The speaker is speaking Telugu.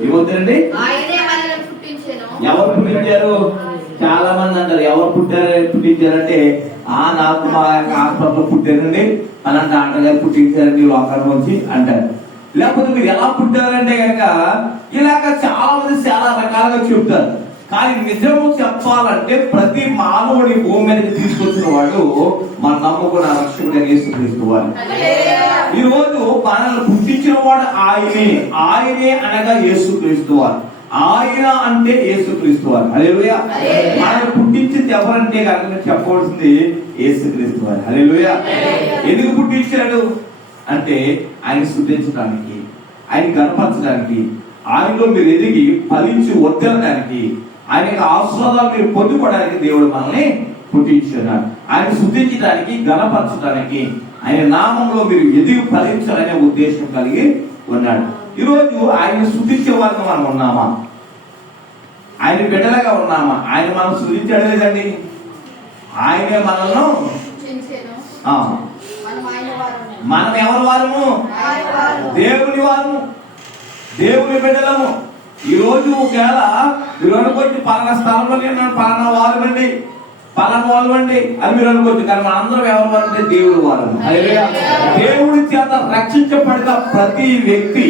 ఏమవుతారండి? ఎవరు పుట్టించారు? చాలా మంది అంటారు ఎవరు పుట్టించారంటే నాకు మా హాస్పిటల్లో పుట్టారండి అలాంటి ఆటగారు పుట్టించారండి లోకాల నుంచి అంటారు. లేకపోతే మీరు ఎలా పుట్టారంటే కనుక ఇలాగ చాలా మంది చాలా రకాలుగా చెప్తారు. కానీ నిజము చెప్పాలంటే ప్రతి మానవుడి భూమి మీదకి తీసుకొచ్చిన వాడు మన నమ్ముకున్న రక్షకుడైన యేసుక్రీస్తు వారు. ఈ రోజు మనల్ని పుట్టించిన వాడు ఆయనే అనగా యేసుక్రీస్తు వారు. ఆయన అంటే యేసుక్రీస్తు వారు. హల్లెలూయా. మనల్ని పుట్టించింది ఎవరంటే కనుక చెప్పవలసింది యేసుక్రీస్తు వారు. హల్లెలూయా. ఎందుకు పుట్టించాడు అంటే ఆయన స్తుతించడానికి, ఆయన కనపరచడానికి, ఆయనలో మీరు ఎదిగి ఫలించి వర్ధిల్లడానికి, ఆయన యొక్క ఆశీర్వాదాలు మీరు పొందుకోవడానికి దేవుడు మనల్ని పుట్టించున్నాడు. ఆయన స్తుతించడానికి, గణపరచడానికి, ఆయన నామంలో మీరు ఎదిగి ఫలించాలనే ఉద్దేశం కలిగి ఉన్నాడు. ఈరోజు ఆయన స్తుతించే వారిని మనం ఉన్నామా? ఆయన బిడ్డలుగా ఉన్నామా? ఆయన మనం స్తుతించాడు లేదండి. ఆయనే మనల్ని మనం ఎవరి వారము? దేవుని వారము, దేవుని బిడ్డలము. ఈ రోజు ఒకవేళ మీరు అనుకోవచ్చు పలానా స్థలంలో నేను పలానా వారమండి పలానా వాళ్ళు అండి అని మీరు అనుకోవచ్చు. కానీ మనందరం ఎవరి వారు అంటే దేవుడి వారము. దేవుడి చేత రక్షించబడిన ప్రతి వ్యక్తి